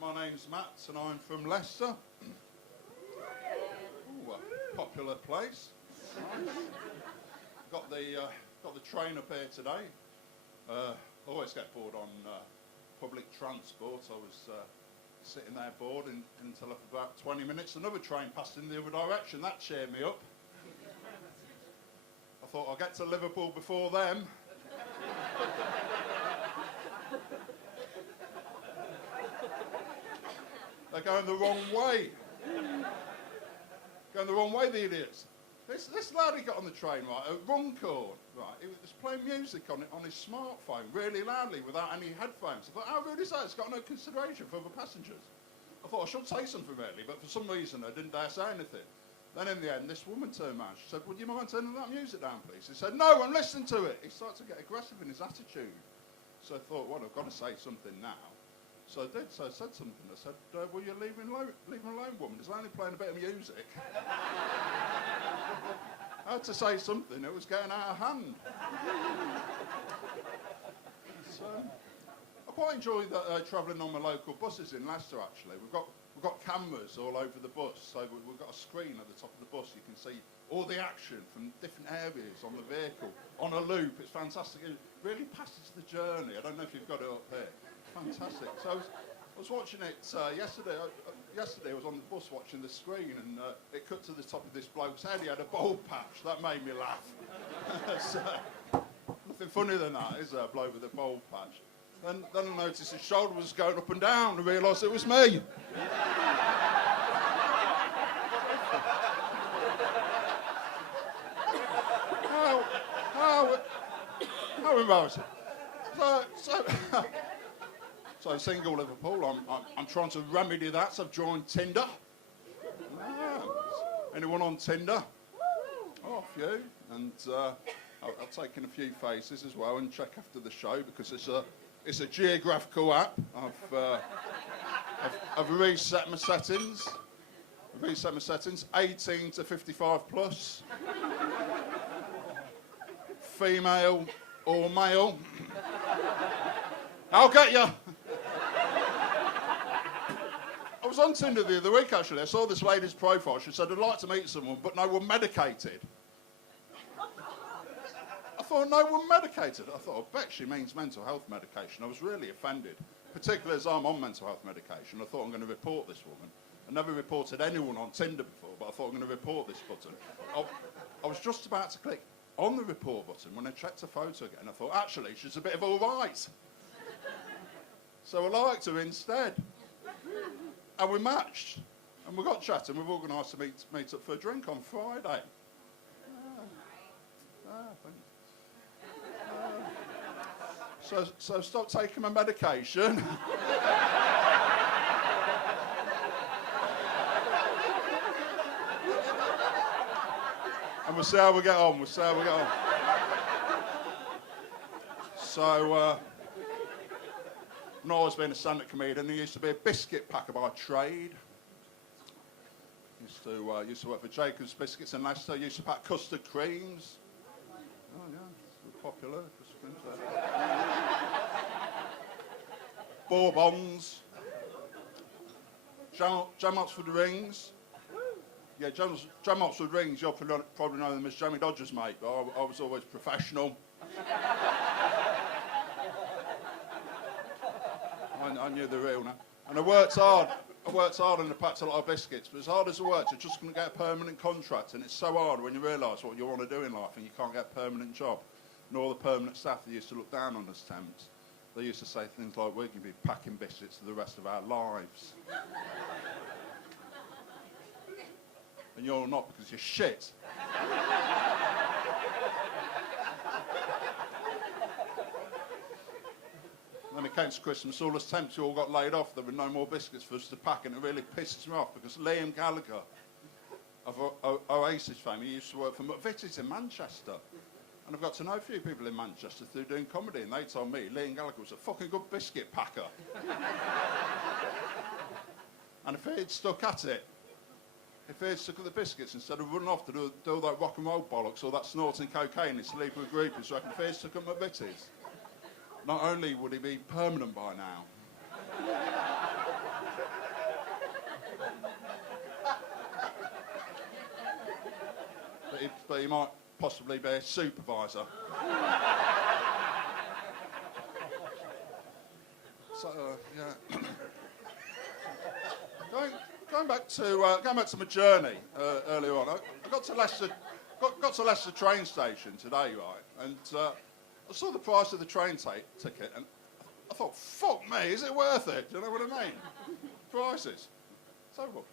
my name's Matt and I'm from Leicester. Ooh, a popular place. Nice. Got the train up here today. Always get bored on public transport. I was sitting there bored until after about 20 minutes another train passed in the other direction. That cheered me up. I thought I'll get to Liverpool before them. They're going the wrong way. Going the wrong way, the idiots. This lad he got on the train, right, at Runcorn, right, he was playing music on his smartphone really loudly without any headphones. I thought, how rude is that? It's got no consideration for other passengers. I thought I should say something really, but for some reason I didn't dare say anything. Then in the end, this woman turned around. She said, would you mind turning that music down, please? He said, no, I'm listening to it. He started to get aggressive in his attitude. So I thought, well, I've got to say something now. So I did, so I said something. I said, will you leave him alone, woman? He's only playing a bit of music. I had to say something. It was getting out of hand. So, I quite enjoy travelling on my local buses in Leicester, actually. We've got cameras all over the bus, so we've got a screen at the top of the bus. You can see all the action from different areas on the vehicle, on a loop. It's fantastic. It really passes the journey. I don't know if you've got it up here. Fantastic. So I was watching it yesterday. Yesterday I was on the bus watching the screen, and it cut to the top of this bloke's head. He had a bald patch. That made me laugh. So, nothing funnier than that, is there, a bloke with a bald patch? Then I noticed his shoulder was going up and down and realised it was me. How embarrassing. So single Liverpool, I'm trying to remedy that, so I've joined Tinder. Anyone on Tinder? Oh, a few. And I've taken a few faces as well and check after the show because it's a geographical app. I've reset my settings. 18 to 55 plus. Female or male. I'll get you. I was on Tinder the other week, actually. I saw this lady's profile. She said, I'd like to meet someone, but no one medicated. I thought, no one medicated? I thought, I bet she means mental health medication. I was really offended, particularly as I'm on mental health medication. I thought, I'm going to report this woman. I never reported anyone on Tinder before, but I thought, I'm going to report this button. I was just about to click on the report button when I checked her photo again. I thought, actually, she's a bit of all right. So I liked her instead. And we matched. And we got chatting. We've organised to meet up for a drink on Friday. So stop taking my medication. And we'll see how we get on. So, I've always been a stand-up comedian. I used to be a biscuit packer by trade. Used to work for Jacob's Biscuits in Leicester. Used to pack custard creams. Oh yeah, it's popular. Bourbons. Jam Oxford rings. Yeah, Jam Oxford rings. You'll probably know them as Jamie Dodger's mate, but I was always professional. I knew the real now. And I worked hard and I packed a lot of biscuits. But as hard as I worked, you're just going to get a permanent contract. And it's so hard when you realise what you want to do in life and you can't get a permanent job. And all the permanent staff that used to look down on us temps, they used to say things like, we're going to be packing biscuits for the rest of our lives. And you're not because you're shit. When it came to Christmas, all us temps who all got laid off. There were no more biscuits for us to pack, and it really pisses me off because Liam Gallagher of Oasis fame, he used to work for McVitie's in Manchester. And I've got to know a few people in Manchester through doing comedy, and they told me Liam Gallagher was a fucking good biscuit packer. And if he'd stuck at it, if he'd stuck at the biscuits instead of running off to do all that rock and roll bollocks, all that snorting cocaine and sleeping with groupies, so I reckon if he'd stuck at McVitie's, not only would he be permanent by now, actually, he might possibly be a supervisor. So, yeah. Going back to my journey earlier on, I got to Leicester train station today, right? And I saw the price of the train ticket, and I thought, fuck me, is it worth it? Do you know what I mean? Prices. So what?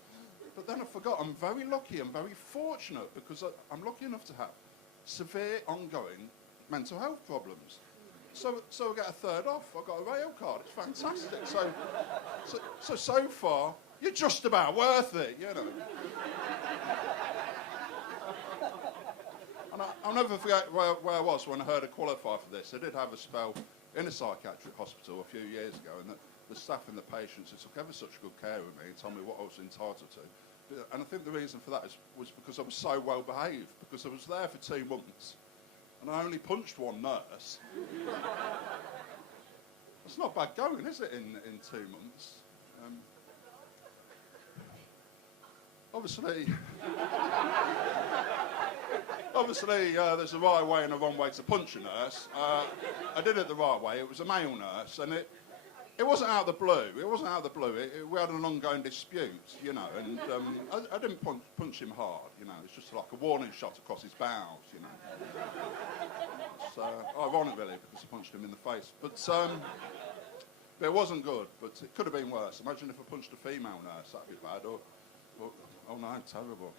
But then I forgot, I'm very lucky, I'm very fortunate, because I'm lucky enough to have severe ongoing mental health problems. So I get a third off. I've got a rail card. It's fantastic. So far, you're just about worth it, you know. And I'll never forget where I was when I heard I qualify for this. I did have a spell in a psychiatric hospital a few years ago, and the staff and the patients who took ever such good care of me and told me what I was entitled to. And I think the reason for that was because I was so well behaved, because I was there for 2 months. And I only punched one nurse. It's not bad going, is it, in 2 months? Obviously, there's a right way and a wrong way to punch a nurse. I did it the right way. It was a male nurse, and it wasn't out of the blue. We had an ongoing dispute, you know, and I didn't punch him hard, you know. It's just like a warning shot across his bowels, you know. It's ironic, really, because I punched him in the face. But it wasn't good, but it could have been worse. Imagine if I punched a female nurse, that'd be bad. Or oh no, terrible.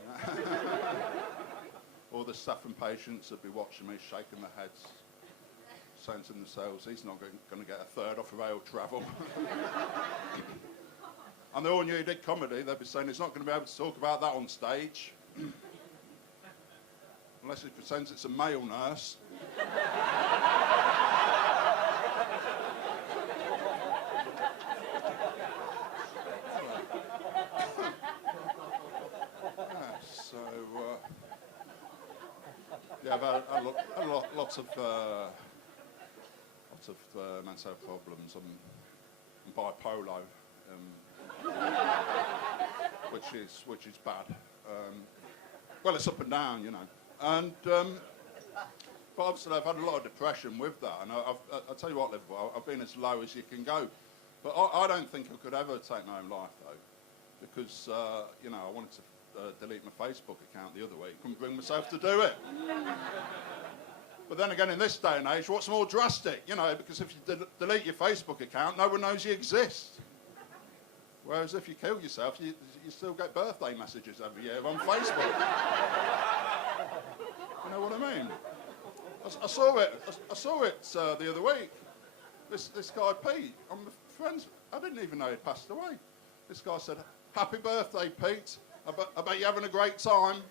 All the staff and patients would be watching me, shaking their heads, saying to themselves, he's not going to get a third off of rail travel. And they all knew he did comedy. They'd be saying he's not going to be able to talk about that on stage. Unless he pretends it's a male nurse. Yeah, I've had lots of mental health problems. I'm bipolar, which is bad. Well, it's up and down, you know. And but obviously I've had a lot of depression with that. And I'll tell you what, Liverpool, I've been as low as you can go. But I don't think I could ever take my own life though, because you know, I wanted to delete my Facebook account the other week. Couldn't bring myself to do it. But then again, in this day and age, what's more drastic? You know, because if you delete your Facebook account, no one knows you exist. Whereas if you kill yourself, you still get birthday messages every year on Facebook. You know what I mean? I saw it the other week. This guy Pete, I'm friends. I didn't even know he'd passed away. This guy said, "Happy birthday, Pete. I bet you're having a great time.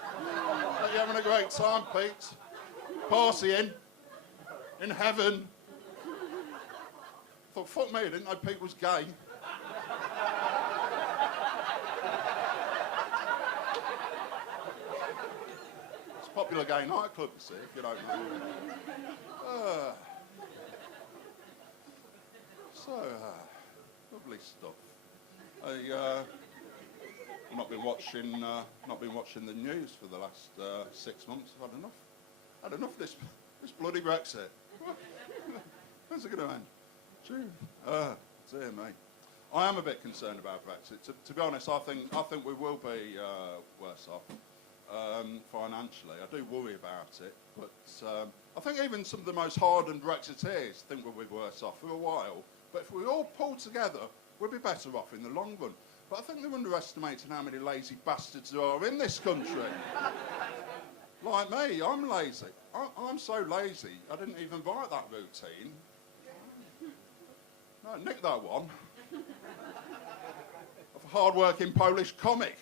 I bet you're having a great time, Pete. Partying in heaven." I thought, fuck me, I didn't know Pete was gay. It's a popular gay nightclub, you see, if you don't know. Lovely stuff. I've not been watching the news for the last 6 months. I've had enough. Had enough of this bloody Brexit. When's it going to end? June. Dear me. I am a bit concerned about Brexit. To be honest, I think we will be worse off financially. I do worry about it, but I think even some of the most hardened Brexiteers think we'll be worse off for a while. But if we all pull together, we'll be better off in the long run. But I think they're underestimating how many lazy bastards there are in this country. Like me, I'm lazy. I'm so lazy, I didn't even write that routine. No, nick that one. Of a hard-working Polish comic.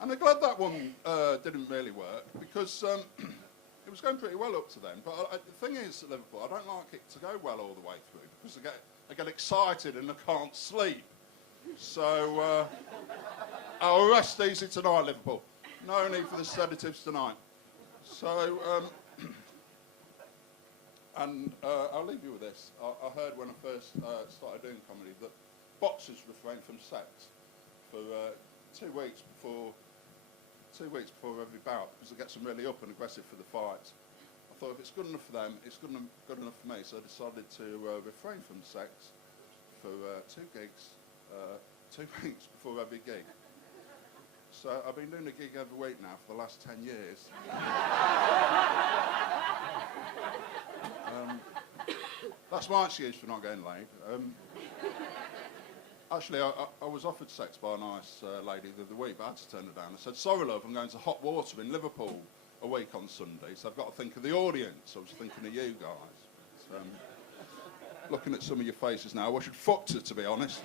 And I'm glad that one didn't really work, because it was going pretty well up to then. But the thing is, at Liverpool, I don't like it to go well all the way through, because I get excited and I can't sleep. So I'll rest easy tonight, Liverpool. No need for the sedatives tonight. So, and I'll leave you with this. I heard when I first started doing comedy that boxers refrain from sex for 2 weeks before every bout, because it gets them really up and aggressive for the fights. I thought if it's good enough for them, it's good enough for me. So I decided to refrain from sex for 2 gigs, 2 weeks before every gig. So I've been doing a gig every week now for the last 10 years. That's my excuse for not getting laid. Actually, I was offered sex by a nice lady the other week, but I had to turn her down. I said, sorry love, I'm going to Hot Water in Liverpool a week on Sunday, so I've got to think of the audience. I was thinking of you guys. But, looking at some of your faces now, I wish I'd fucked her, to be honest.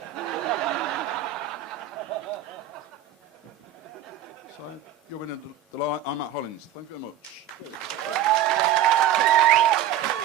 So, you've been a delight. I'm at Hollins. Thank you very much.